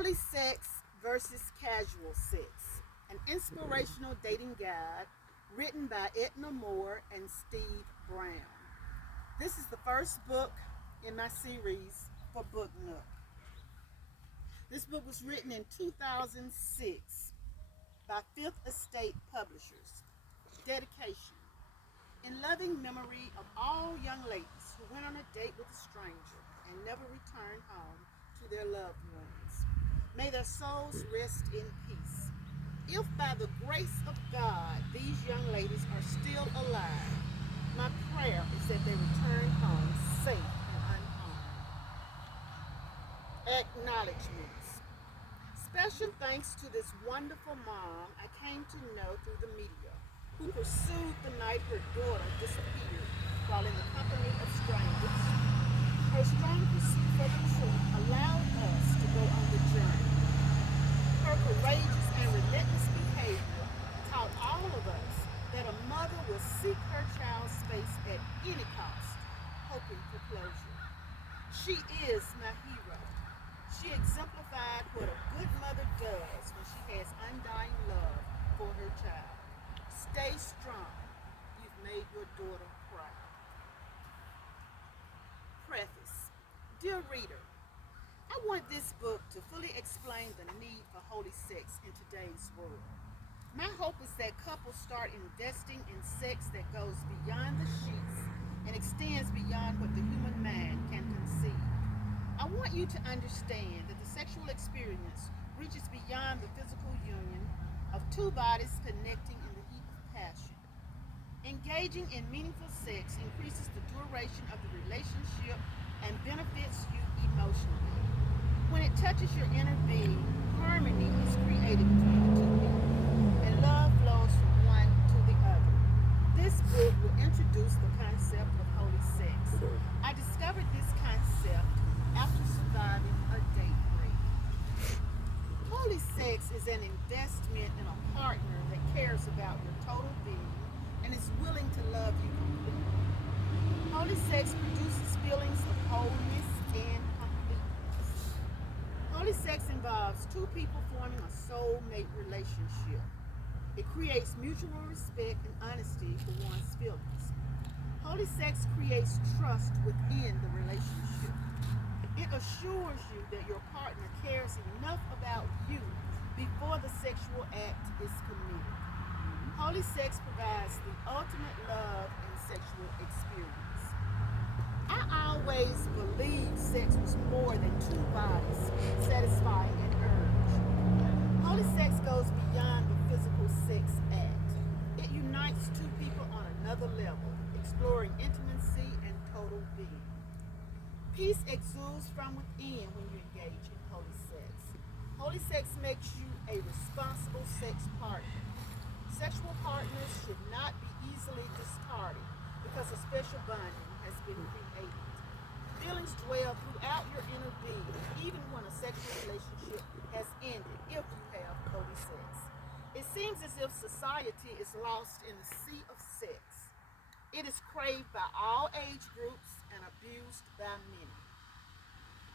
Holy Sex versus Casual Sex, an inspirational dating guide written by Edna Moore and Steve Brown. This is the first book in my series for Book Nook. This book was written in 2006 by Fifth Estate Publishers. Dedication. In loving memory of all young ladies who went on a date with a stranger and never returned home to their loved ones. May their souls rest in peace. If by the grace of God these young ladies are still alive, my prayer is that they return home safe and unharmed. Acknowledgements. Special thanks to this wonderful mom I came to know through the media, who pursued the night her daughter disappeared while in the company of strangers. Her strong pursuit for the truth allowed us to go on the journey. Her courageous and relentless behavior taught all of us that a mother will seek her child's face at any cost, hoping for closure. She is my hero. She exemplified what a good mother does when she has undying love for her child. Stay strong. You've made your daughter proud. Preface. Dear reader, I want this book to fully explain the need for holy sex in today's world. My hope is that couples start investing in sex that goes beyond the sheets and extends beyond what the human mind can conceive. I want you to understand that the sexual experience reaches beyond the physical union of two bodies connecting in the heat of passion. Engaging in meaningful sex increases the duration of the relationship and benefits you emotionally. When it touches your inner being, harmony is created between the two people, and love flows from one to the other. This book will introduce the concept of holy sex. I discovered this concept after surviving a date rape. Holy sex is an investment in a partner that cares about your total being and is willing to love you completely. Holy sex produces feelings of wholeness and completeness. Holy sex involves two people forming a soulmate relationship. It creates mutual respect and honesty for one's feelings. Holy sex creates trust within the relationship. It assures you that your partner cares enough about you before the sexual act is committed. Holy sex provides the ultimate love and sexual experience. I always believed sex was more than two bodies satisfying an urge. Holy sex goes beyond the physical sex act. It unites two people on another level, exploring intimacy and total being. Peace exudes from within when you engage in holy sex. Holy sex makes you a responsible sex partner. Sexual partners should not be easily discarded because a special bonding has been created. Feelings dwell throughout your inner being, even when a sexual relationship has ended, if you have holy sex. It seems as if society is lost in the sea of sex. It is craved by all age groups and abused by many.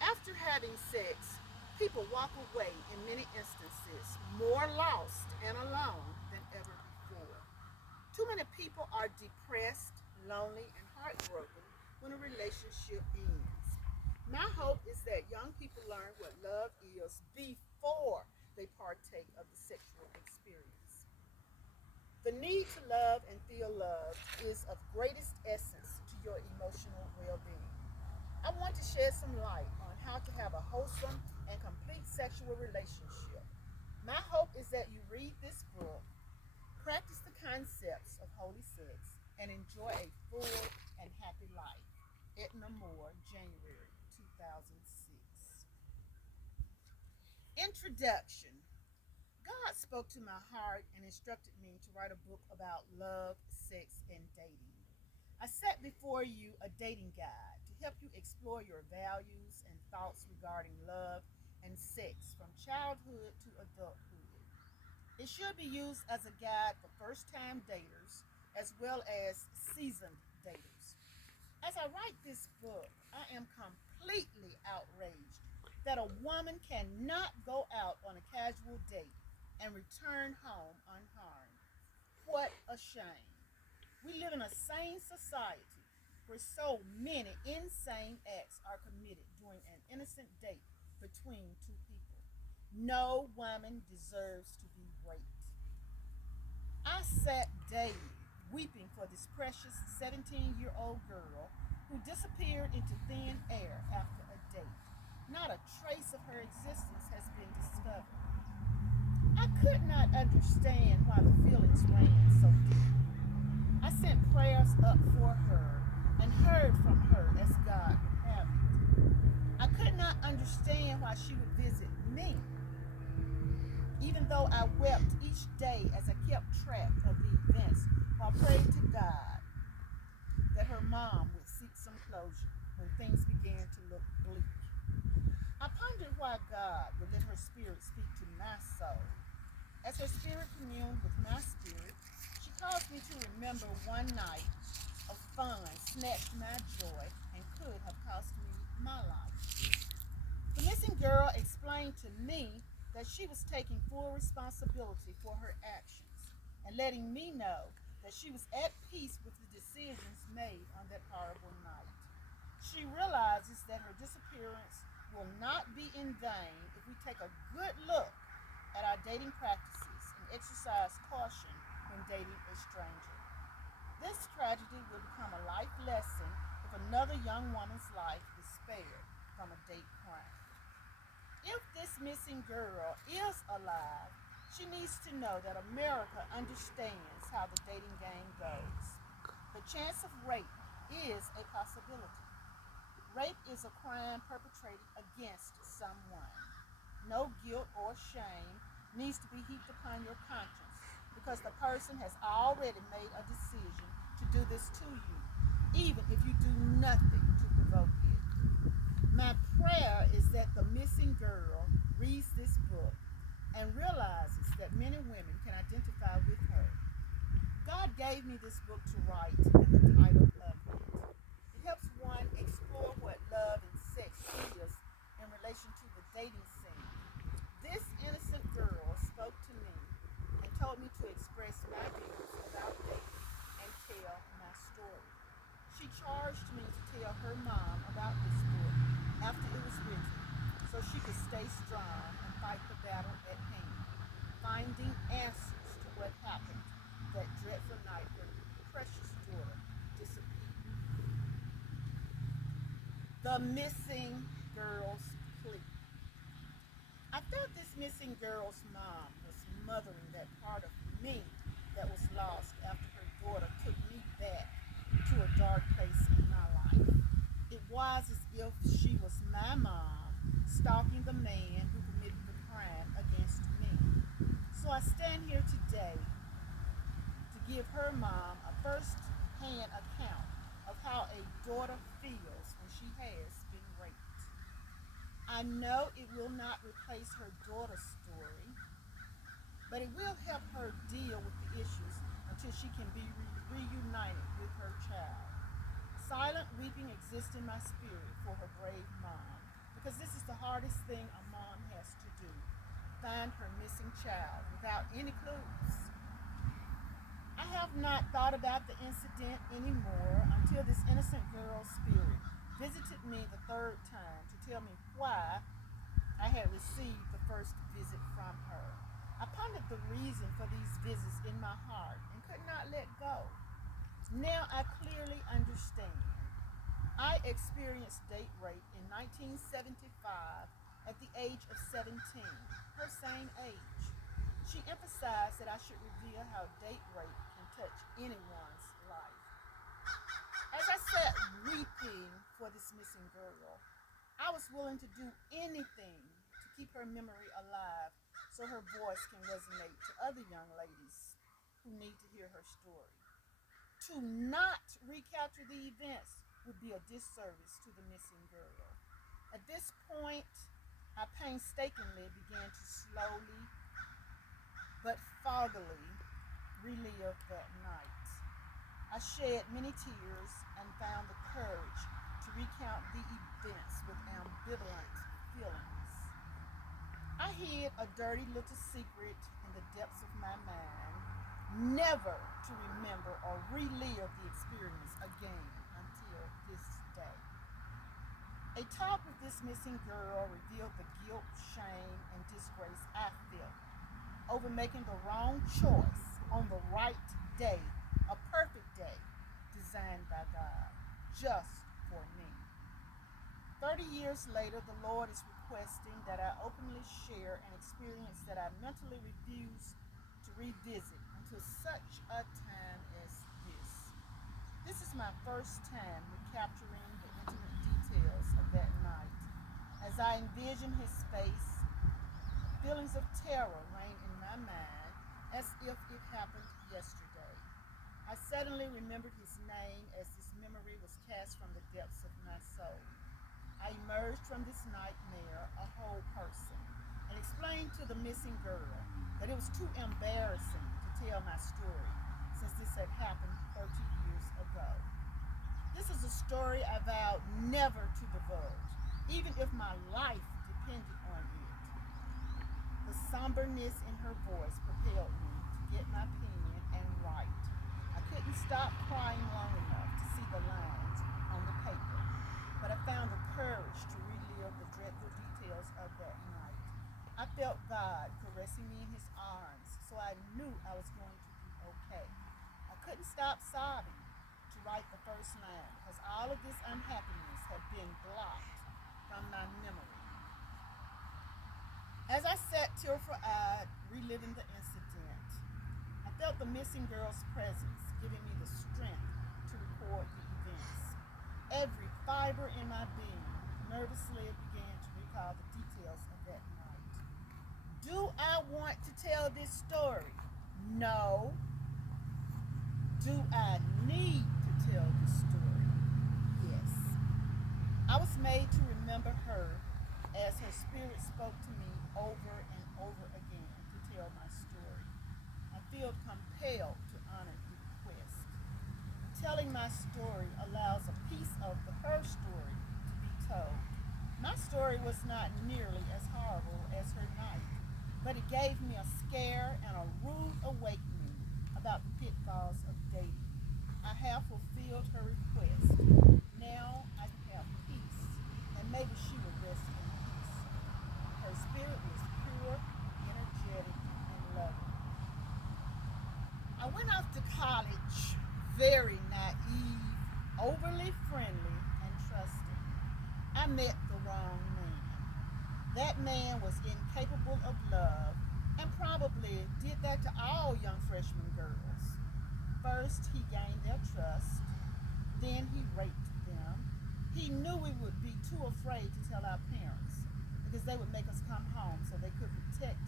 After having sex, people walk away in many instances more lost and alone than ever before. Too many people are depressed, lonely, and heartbroken when a relationship ends. My hope is that young people learn what love is before they partake of the sexual experience. The need to love and feel loved is of greatest essence to your emotional well being. I want to shed some light on how to have a wholesome and complete sexual relationship. My hope is that you read this book, practice the concepts of holy sex, and enjoy a full and happy life. Edna Moore, January 2006. Introduction. God spoke to my heart and instructed me to write a book about love, sex, and dating. I set before you a dating guide to help you explore your values and thoughts regarding love and sex from childhood to adulthood. It should be used as a guide for first time daters as well as seasoned daters. As I write this book, I am completely outraged that a woman cannot go out on a casual date and return home unharmed. What a shame. We live in a sane society where so many insane acts are committed during an innocent date between two people. No woman deserves to be raped. I sat daily weeping for this precious 17-year-old girl who disappeared into thin air after a date. Not a trace of her existence has been discovered. I could not understand why the feelings ran so deep. I sent prayers up for her and heard from her as God would have it. I could not understand why she would visit me, even though I wept each day as I kept track of the events while praying to God that her mom would seek some closure when things began to look bleak. I pondered why God would let her spirit speak to my soul. As her spirit communed with my spirit, she caused me to remember one night of fun snatched my joy and could have cost me my life. The missing girl explained to me that she was taking full responsibility for her actions and letting me know that she was at peace with the decisions made on that horrible night. She realizes that her disappearance will not be in vain if we take a good look at our dating practices and exercise caution when dating a stranger. This tragedy will become a life lesson if another young woman's life is spared from a date crime. If this missing girl is alive, she needs to know that America understands how the dating game goes. The chance of rape is a possibility. Rape is a crime perpetrated against someone. No guilt or shame needs to be heaped upon your conscience because the person has already made a decision to do this to you, even if you do nothing to provoke it. My prayer is that the missing girl reads this book and realizes that men and women can identify with her. God gave me this book to write and the title of it. It helps one explore what love and sex is in relation to the dating scene. This innocent girl spoke to me and told me to express my views about dating and tell my story. She charged me to tell her mom about this book after it was written so she could stay strong and fight the battle at hand, finding answers to what happened that dreadful night when precious daughter disappeared. The missing girl's plea. I thought this missing girl's mom was mothering that part of me that was lost after her daughter took me back to a dark place in my life. It was as if she was my mom stalking the man who committed the crime against me. So I stand here today to give her mom a first-hand account of how a daughter feels when she has been raped. I know it will not replace her daughter's story, but it will help her deal with the issues until she can be reunited with her child. Silent weeping exists in my spirit for her brave mom, because this is the hardest thing a mom has to do, find her missing child without any clues. I have not thought about the incident anymore until this innocent girl's spirit visited me the third time to tell me why I had received the first visit from her. I pondered the reason for these visits in my heart and could not let go. Now I clearly understand. I experienced date rape in 1975 at the age of 17, her same age. She emphasized that I should reveal how date rape can touch anyone's life. As I sat weeping for this missing girl, I was willing to do anything to keep her memory alive so her voice can resonate to other young ladies who need to hear her story. To not recapture the events would be a disservice to the missing girl. At this point, I painstakingly began to slowly but foggily relive that night. I shed many tears and found the courage to recount the events with ambivalent feelings. I hid a dirty little secret in the depths of my mind, never to remember or relive the experience again until this day. A talk with this missing girl revealed the guilt, shame, and disgrace I felt over making the wrong choice on the right day, a perfect day designed by God, just for me. 30 years later, the Lord is requesting that I openly share an experience that I mentally refuse to revisit until such a time as this. This is my first time recapturing the intimate details of that night. As I envision his face, feelings of terror reign in my mind as if it happened yesterday. I suddenly remembered his name as this memory was cast from the depths of my soul. I emerged from this nightmare a whole person and explained to the missing girl that it was too embarrassing to tell my story since this had happened 30 years ago. This is a story I vowed never to divulge, even if my life depended on it. The somberness in her voice propelled me to get my pen and write. I couldn't stop crying long enough to see the lines on the paper, but I found the courage to relive the dreadful details of that night. I felt God caressing me in his arms, so I knew I was going to be okay. I couldn't stop sobbing to write the first line because all of this unhappiness had been blocked from my memory. As I sat tearful-eyed, reliving the incident, I felt the missing girl's presence giving me the strength to record the events. Every fiber in my being nervously began to recall the details of that night. Do I want to tell this story? No. Do I need to tell this story? Yes. I was made to remember her as her spirit spoke to me over and over again to tell my story. I feel compelled to honor the request. Telling my story allows a piece of her story to be told. My story was not nearly as horrible as her night, but it gave me a scare and a rude awakening about the pitfalls of dating. I have fulfilled her request. Now I can have peace, and maybe she will rest in peace. Her spirit was pure, energetic, and loving. I went off to college very naive, overly friendly, and trusting. I met the wrong man. That man was incapable of love and probably did that to all young freshman girls. First, he gained their trust. Then he raped them. He knew we would be too afraid to tell our parents because they would make us come home so they could protect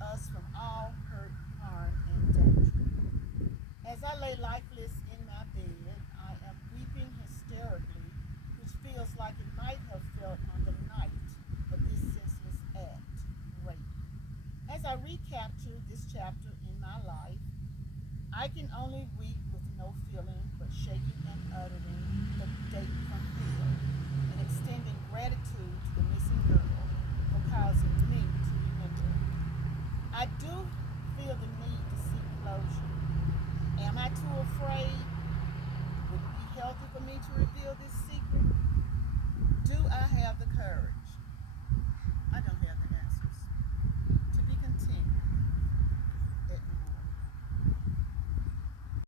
us from all hurt, harm, and danger. As I lay lifeless in my bed, I am weeping hysterically, which feels like it might have felt on the night of this senseless act, rape. As I recapture this chapter in my life, I can only weep with no feeling but shaking and uttering the date from hell and extending gratitude to the missing girl for causing me to remember. I do feel the need to seek closure. Am I too afraid? Would it be healthy for me to reveal this secret? Do I have the courage?